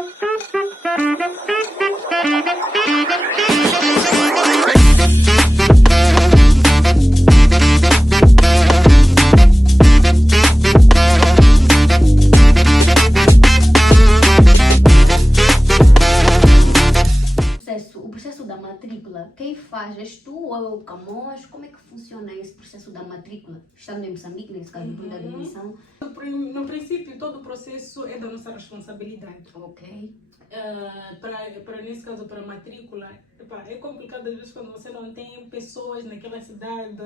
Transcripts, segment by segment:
O processo da matrícula, quem faz? És tu ou é o Camões? Como é que funciona esse processo da matrícula? Estando em Moçambique, nesse caso, da admissão. No princípio, todo o processo é da nossa responsabilidade. Ok. Nesse caso, para a matrícula, é complicado às vezes quando você não tem pessoas naquela cidade,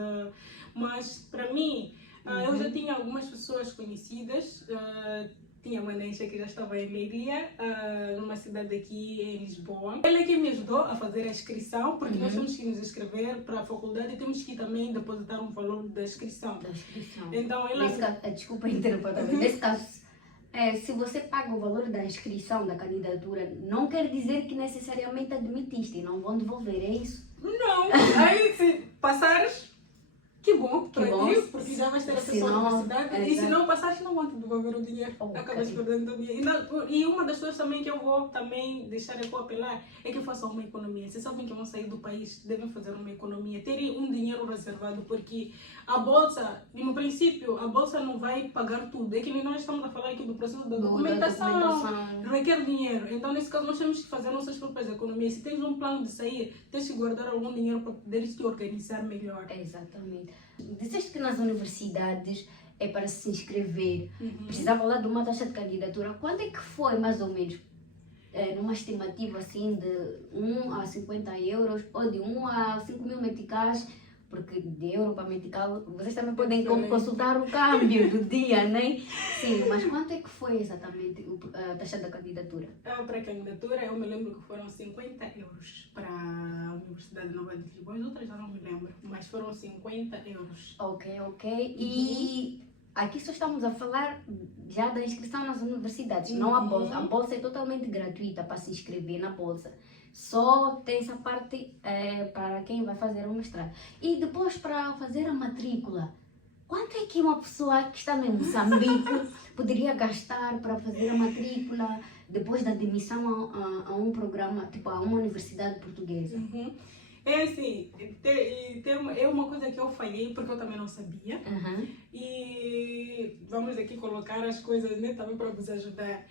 mas para mim, eu já tinha algumas pessoas conhecidas. Tinha uma necha que já estava em Leiria, numa cidade aqui em Lisboa. Ela é que me ajudou a fazer a inscrição, porque nós temos que nos inscrever para a faculdade e temos que também depositar um valor da inscrição. Então, ela... Desculpa interromper, nesse caso, se você paga o valor da inscrição da candidatura, não quer dizer que necessariamente admitiste, não vão devolver, é isso? Não, aí se passares, que bom para ti, porque já vais ter acesso à universidade. E se não passares, não vão te devolver o dinheiro. Acabas perdendo o dinheiro. E uma das coisas também que eu vou também deixar aqui apelar é que façam uma economia. Vocês sabem que vão sair do país, devem fazer uma economia, terem um dinheiro reservado, porque a bolsa, no princípio, a bolsa não vai pagar tudo. É que nós estamos a falar aqui do processo da documentação, requer dinheiro. Então, nesse caso, nós temos que fazer nossas próprias economias. Se tens um plano de sair, tens que guardar algum dinheiro para poderes te organizar melhor. Exatamente. Disseste que nas universidades é para se inscrever, precisava lá de uma taxa de candidatura. Quanto é que foi, mais ou menos, numa estimativa assim de 1 a 50 euros ou de 1 a 5 mil meticais? Porque de euro para metical, vocês também podem consultar o câmbio do dia, né? Sim, mas quanto é que foi exatamente a taxa da candidatura? Para a candidatura, eu me lembro que foram 50 euros para a Universidade Nova de Lisboa. As outras já não me lembro, mas foram 50 euros. Ok. E aqui só estamos a falar já da inscrição nas universidades, não a bolsa. A bolsa é totalmente gratuita para se inscrever na bolsa. Só tem essa parte para quem vai fazer o mestrado. E depois, para fazer a matrícula, quanto é que uma pessoa que está em Moçambique poderia gastar para fazer a matrícula depois da admissão a um programa, tipo a uma universidade portuguesa? É assim, é uma coisa que eu falhei porque eu também não sabia. E vamos aqui colocar as coisas, né, também para vos ajudar.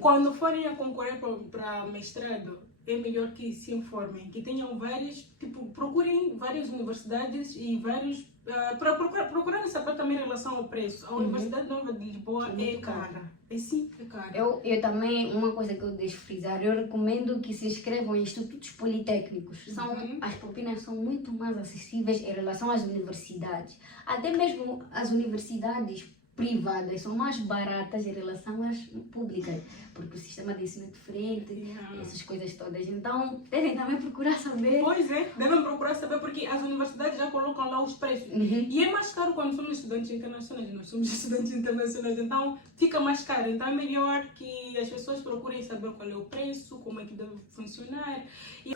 Quando forem a concorrer para mestrado, é melhor que se informem, que tenham procurem várias universidades e vários, para procurar saber também em relação ao preço. A Universidade Nova de Lisboa é cara. É cara. Eu também, uma coisa que eu deixo frisar, eu recomendo que se inscrevam em institutos politécnicos. As propinas são muito mais acessíveis em relação às universidades. Até mesmo as universidades privadas são mais baratas em relação às públicas, porque o sistema de ensino é diferente, essas coisas todas. Então, devem também procurar saber. Pois é, devem procurar saber, porque as universidades já colocam lá os preços. E é mais caro quando somos estudantes internacionais. Nós somos estudantes internacionais, então fica mais caro. Então é melhor que as pessoas procurem saber qual é o preço, como é que deve funcionar.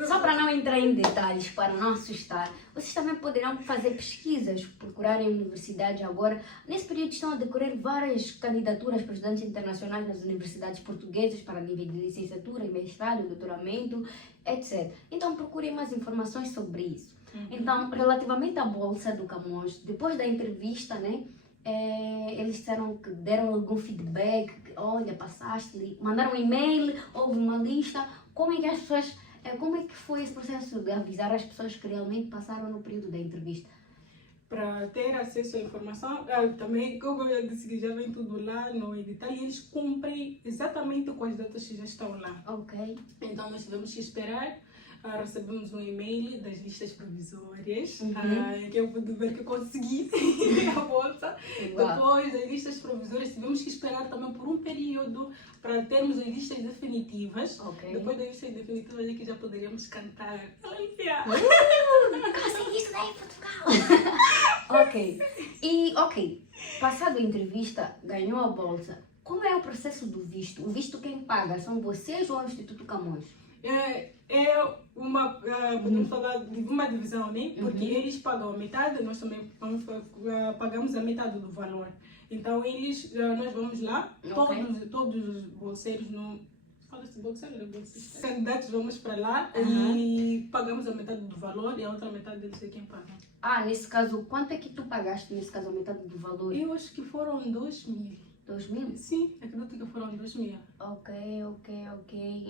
Só para não entrar em detalhes, para não assustar, vocês também poderão fazer pesquisas, procurarem universidades agora. Nesse período estão a decorrer várias candidaturas para estudantes internacionais nas universidades portuguesas para nível de licenciatura, mestrado, doutoramento, etc. Então procurem mais informações sobre isso. Então, relativamente à bolsa do Camões, depois da entrevista, né, eles disseram que deram algum feedback, olha, passaste, mandaram um e-mail, houve uma lista. Como é que foi esse processo de avisar as pessoas que realmente passaram no período da entrevista? Para ter acesso à informação, também, como eu disse, que já vem tudo lá no edital e eles cumprem exatamente com as datas que já estão lá. Então nós tivemos que esperar. Recebemos um e-mail das listas provisórias, que eu pude ver que eu consegui a bolsa. Depois das listas provisórias, tivemos que esperar também por um período para termos as listas definitivas. Depois das listas definitivas é que já poderíamos cantar. Consegui isso daí em Portugal! Passado a entrevista, ganhou a bolsa. Como é o processo do visto? O visto quem paga? São vocês ou é o Instituto Camões? Podemos falar de uma divisão, né? Porque eles pagam a metade, nós também pagamos a metade do valor. Então nós vamos lá, todos os bolseiros Escolas de boxe, era bolsista. Candidatos vamos para lá Aham. e pagamos a metade do valor e a outra metade eles é quem paga. Nesse caso, quanto é que tu pagaste nesse caso, a metade do valor? Eu acho que foram 2.000. 2.000? Sim, acredito que foram 2.000. Ok.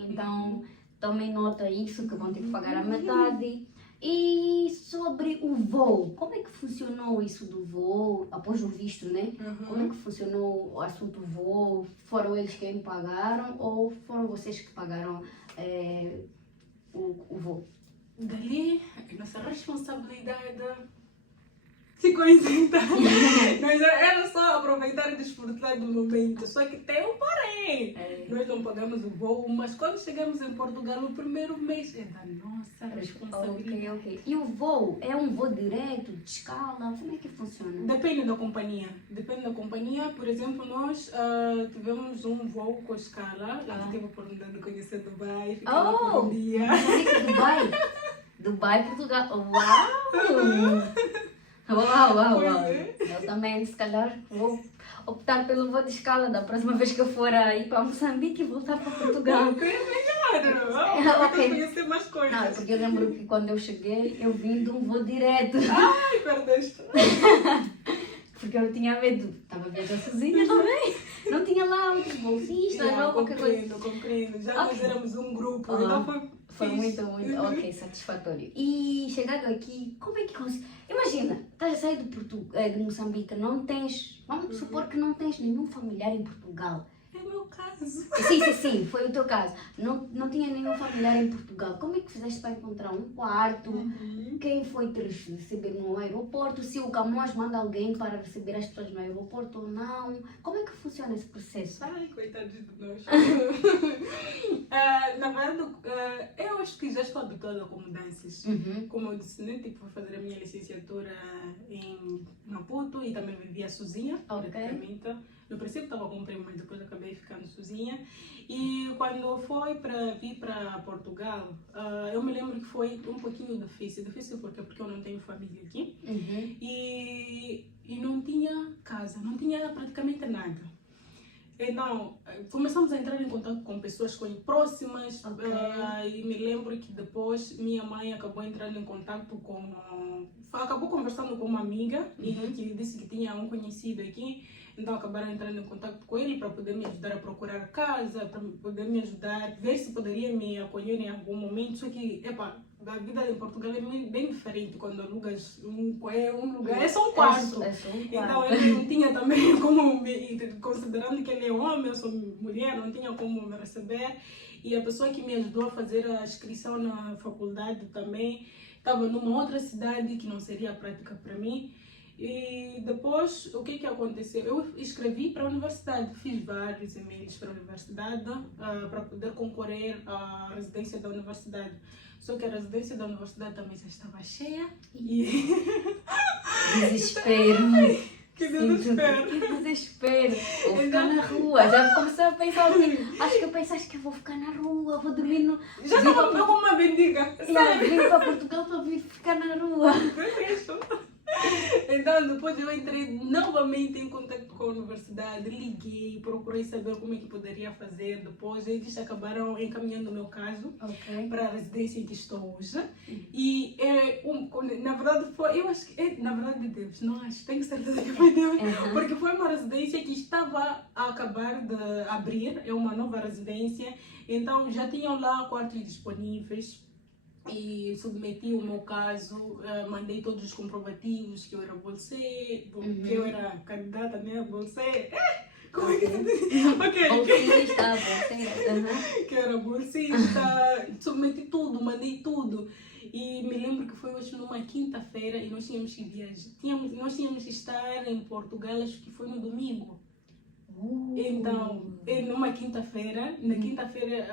Então, tomem nota isso, que vão ter que pagar a metade. E sobre o voo, como é que funcionou isso do voo, após o visto, né? Como é que funcionou o assunto do voo? Foram eles quem pagaram ou foram vocês que pagaram o voo? Dali, a nossa responsabilidade ficou isenta. Nós era só aproveitar e desfrutar do momento. Só que tem um porém. Nós não pagamos o voo, mas quando chegamos em Portugal, o primeiro mês é da nossa responsabilidade. Ok. E o voo, é um voo direto, de escala? Como é que funciona? Depende da companhia. Por exemplo, nós tivemos um voo com escala. Eu tive a oportunidade de conhecer Dubai. Fiquei lá por um dia. Dubai, Portugal. Uau! Uau. Pois é. Eu também, se calhar, vou optar pelo voo de escala da próxima vez que eu for ir para Moçambique e voltar para Portugal. Obrigada. Ok. Conhecer mais coisas. Não, porque eu lembro que quando eu cheguei, eu vim de um voo direto. Ai, perdeste. Porque eu tinha medo. Estava viajando sozinha também. Não tinha lá outros bolsistas ou qualquer coisa. Compreendo. Já nós éramos um grupo, então Foi muito, ok, satisfatório. E chegando aqui, como é que consegue? Imagina, estás a sair de Moçambique, não tens, vamos supor que não tens nenhum familiar em Portugal. É o meu caso. Sim, foi o teu caso. Não tinha nenhum familiar em Portugal. Como é que fizeste para encontrar um quarto? Quem foi te receber no aeroporto? Se o Camões manda alguém para receber as pessoas no aeroporto ou não? Como é que funciona esse processo? Ai, coitados de nós. Na verdade, eu acho que já estou habituada com mudanças. Como eu disse, né? Tipo, vou fazer a minha licenciatura em Maputo e também vivia sozinha, praticamente. No princípio estava com um primo, mas depois acabei ficando sozinha. E quando foi para vir para Portugal, eu me lembro que foi um pouquinho difícil. Difícil porque eu não tenho família aqui. E não tinha casa, não tinha praticamente nada. Então, começamos a entrar em contato com pessoas próximas. E me lembro que depois minha mãe acabou entrando em contato acabou conversando com uma amiga e que disse que tinha um conhecido aqui. Então acabaram entrando em contato com ele para poder me ajudar a procurar casa, para poder me ajudar, ver se poderia me acolher em algum momento. Só que, a vida em Portugal é bem diferente quando alugas um lugar, é só um quarto. Então ele não tinha também como considerando que ele é homem, eu sou mulher, não tinha como me receber. E a pessoa que me ajudou a fazer a inscrição na faculdade também estava numa outra cidade que não seria prática para mim. E depois, o que aconteceu? Eu escrevi para a universidade, fiz vários e-mails para a universidade para poder concorrer à residência da universidade. Só que a residência da universidade também já estava cheia e... Desespero. Que desespero. Que desespero. Vou ficar na rua. Já comecei a pensar assim. Acho que eu vou ficar na rua, vou dormir no... Já estava como uma bendiga. Vim para Portugal para vir ficar na rua. Então, depois eu entrei novamente em contato com a universidade, liguei, procurei saber como é que poderia fazer. Depois eles acabaram encaminhando o meu caso para a residência em que estou hoje. E na verdade foi, eu acho que na verdade Deus, não acho, tenho certeza que foi Deus, porque foi uma residência que estava a acabar de abrir, é uma nova residência, então já tinham lá quartos disponíveis. E submeti o meu caso, mandei todos os comprovativos que eu era bolseira, que eu era candidata, né, bolseira. Como é que se diz? Bolsista. Que eu era bolsista, submeti tudo, mandei tudo. E me lembro que foi hoje numa quinta-feira e nós tínhamos que viajar. Nós tínhamos que estar em Portugal, acho que foi no domingo. Então, numa quinta-feira, na quinta-feira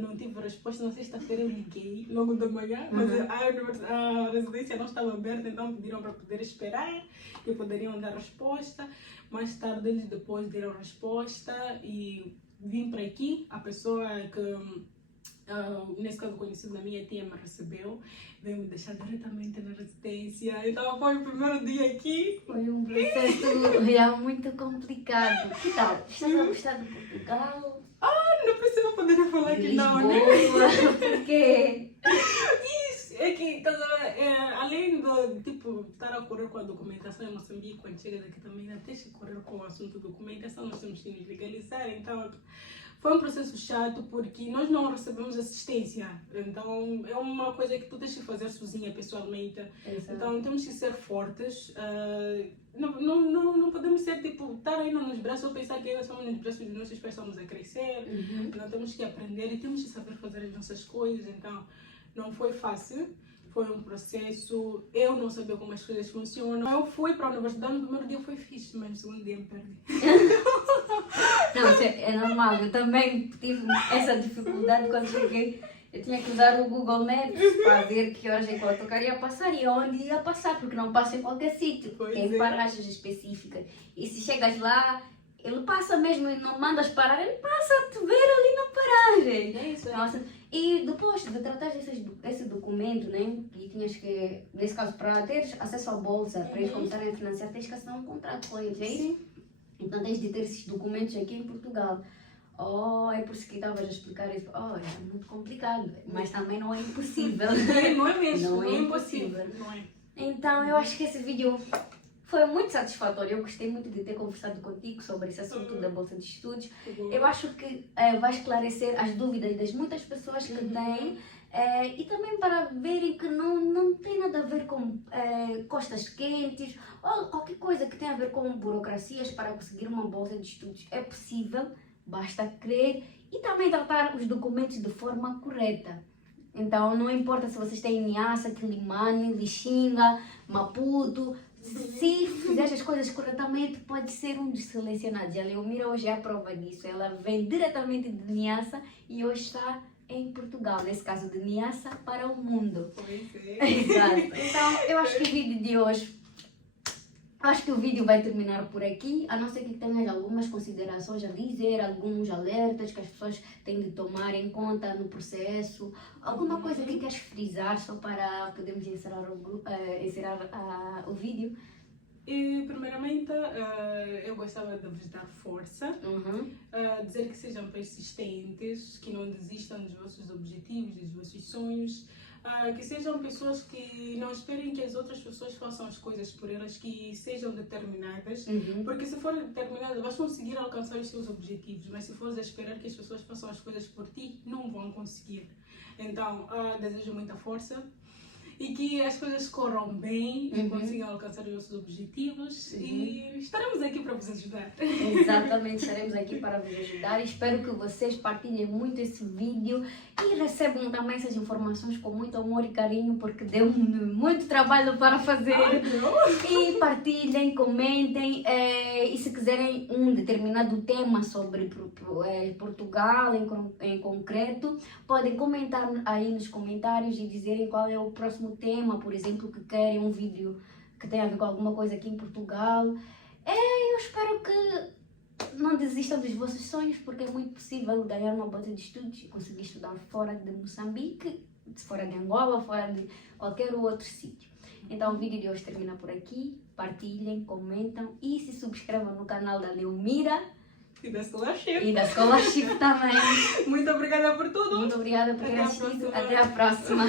não tive resposta, na sexta-feira eu liguei, logo da manhã, mas a residência não estava aberta, então pediram para poder esperar, que poderiam dar resposta. Mais tarde eles depois deram resposta e vim para aqui, a pessoa que... nesse caso conhecido da minha tia me recebeu, veio me deixar diretamente na residência. Então foi o primeiro dia aqui. Foi um processo real muito complicado. Que tal? Estás a gostar de Portugal? Não precisa poder poderia falar De que não, né? Lisboa, porque... É que, tá, além do, tipo, estar a correr com a documentação em Moçambique, quando chega daqui também, ainda tens que correr com o assunto da documentação, nós temos que nos legalizar, então foi um processo chato porque nós não recebemos assistência, então é uma coisa que tu tens que fazer sozinha, pessoalmente. Exato. Então temos que ser fortes, não podemos ser, tipo, estar ainda nos braços ou pensar que ainda somos nos braços dos nossos pais, estamos a crescer, não temos que aprender e temos que saber fazer as nossas coisas, então... Não foi fácil, foi um processo, eu não sabia como as coisas funcionam. Eu fui para a universidade, no primeiro dia foi fixe, mas no segundo dia me perdi. Não, isso é normal, eu também tive essa dificuldade quando cheguei. Eu tinha que usar o Google Maps para ver que horas em que o autocarro ia passar e onde ia passar, porque não passa em qualquer sítio, tem paragens específicas. E se chegas lá, ele passa mesmo e não mandas parar, ele passa a te ver ali na paragem. É isso, Nossa. E depois de tratar esse documento, né, que tinhas que, nesse caso, para teres acesso à bolsa, para eles começarem a financiar, tens que assinar um contrato com eles, é isso? Então tens de ter esses documentos aqui em Portugal. Oh, é por isso que estavas a explicar isso. Oh, é muito complicado, mas também não é impossível. Não é mesmo, Não é impossível. Não é. Então eu acho que esse vídeo foi muito satisfatório. Eu gostei muito de ter conversado contigo sobre esse assunto da Bolsa de Estudos. Eu acho que vai esclarecer as dúvidas das muitas pessoas que têm e também para verem que não tem nada a ver com costas quentes ou qualquer coisa que tenha a ver com burocracias para conseguir uma Bolsa de Estudos. É possível, basta crer e também tratar os documentos de forma correta. Então não importa se vocês têm Niassa, Quilimane, Lixinga, Maputo. Se fizer as coisas corretamente, pode ser um dos selecionados. A Leomira hoje é a prova disso. Ela vem diretamente de Niassa e hoje está em Portugal. Nesse caso, de Niassa para o mundo. Pois é. Exato. Então, eu acho que o vídeo de hoje... Acho que o vídeo vai terminar por aqui, a não ser que tenhas algumas considerações a dizer, alguns alertas que as pessoas têm de tomar em conta no processo, alguma coisa que queres frisar só para podermos encerrar o vídeo. E, primeiramente, eu gostava de vos dar força, dizer que sejam persistentes, que não desistam dos vossos objetivos, dos vossos sonhos, que sejam pessoas que não esperem que as outras pessoas façam as coisas por elas, que sejam determinadas, porque se forem determinadas, vais conseguir alcançar os seus objetivos, mas se fores a esperar que as pessoas façam as coisas por ti, não vão conseguir. Então, desejo muita força e que as coisas corram bem e consigam alcançar os vossos objetivos e estaremos aqui para vos ajudar. Exatamente, estaremos aqui para vos ajudar. Espero que vocês partilhem muito esse vídeo e recebam também essas informações com muito amor e carinho, porque deu muito trabalho para fazer. E partilhem, comentem e se quiserem um determinado tema sobre Portugal em concreto, podem comentar aí nos comentários e dizerem qual é o próximo tema, por exemplo, que querem um vídeo que tenha a ver com alguma coisa aqui em Portugal. Eu espero que não desistam dos vossos sonhos, porque é muito possível ganhar uma bolsa de estudos e conseguir estudar fora de Moçambique, fora de Angola, fora de qualquer outro sítio. Então o vídeo de hoje termina por aqui. Partilhem, comentam e se subscrevam no canal da Leomira e da Scholarship. E da Scholarship também. Muito obrigada por tudo. Muito obrigada por ter assistido. Até a próxima.